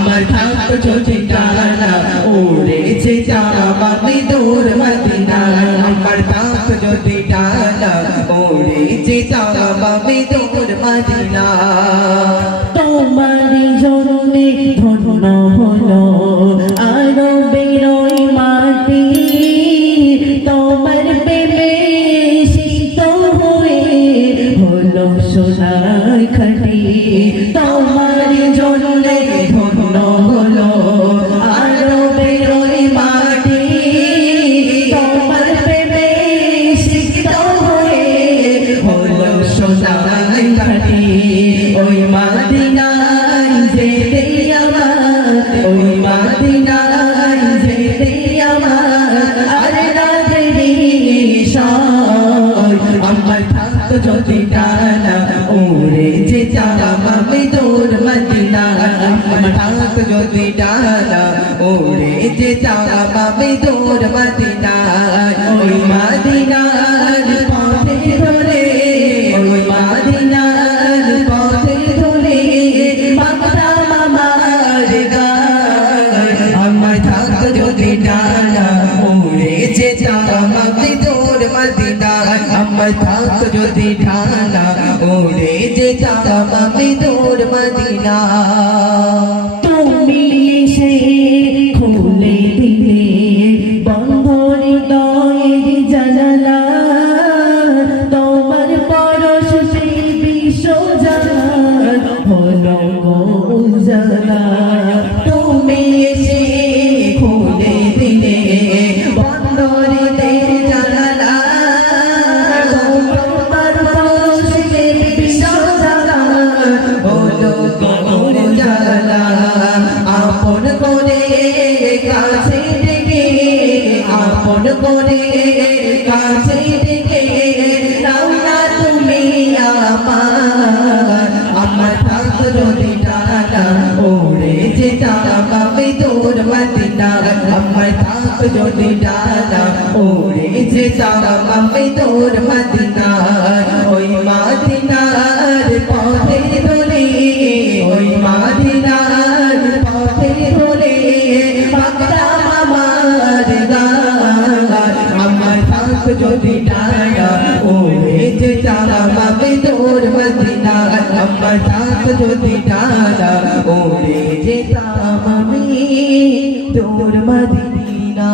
আমার থাকতো যদি ডানা উড়ে যেতাম আমি দূর মদিনা আমার থাকতো যদি ডানা উড়ে যেতাম আমি দূর মদিনা তোমার জন্যে ধন্য হলো আরবের ওই মাটি তোমার প্রেমে শীতল হয়ে হলো সোনার খাঁটি তোমার জন্যে ধন্য হলো আরবের ওই মাটি তোমার প্রেমে শীতল হয়ে হলো সোনার খাঁটি ওই মদিনায় যেতে আমার ওই মদিনায় যেতে আমার আরে রাতে নিশায় আমার থাকতো যদি ডানা উড়ে যেতাম আমি দূর মদিনা আমার থাকতো যদি ডানা উড়ে যেতাম আমি দূর মদিনা ওই মদিনার পথে ধরে ওই মদিনার পথে ধরে মাগতাম আমার গায় আমার থাকতো যদি ডানা উড়ে যেতাম আমি দূর মদিনা আমার থাকতো যদি ডানা উড়ে যেতাম আমি দূর মদিনা তুমি এসে খুলে দিলে বন্ধ হৃদয়ের জানালা তোমার পরশে বিশ্ব জাহান হলো উজালা তুমি এসে খুলে দিলে বন্ধ হৃদয়ের জানালা তোমার পরশে বিশ্ব জাহান হলো উজালা আপন করে কাছে ডেকে আপন করে কাছে ডেকে নাও না তুমি আমার থাকতো যদি ডানা উড়ে যেতাম আমি দূর মদিনা আমার থাকতো যদি ডানা উড়ে যেতাম আমি দূর মদিনা ওই মদিনার পথে ধরে ওই মদিনার পথে ধরে মাগতাম আমার গায় আমার থাকতো যদি ডানা উড়ে যেতাম আমি দূর মদিনা আমার থাকতো যদি ডানা উড়ে যেতাম আমি দূর মদিনা।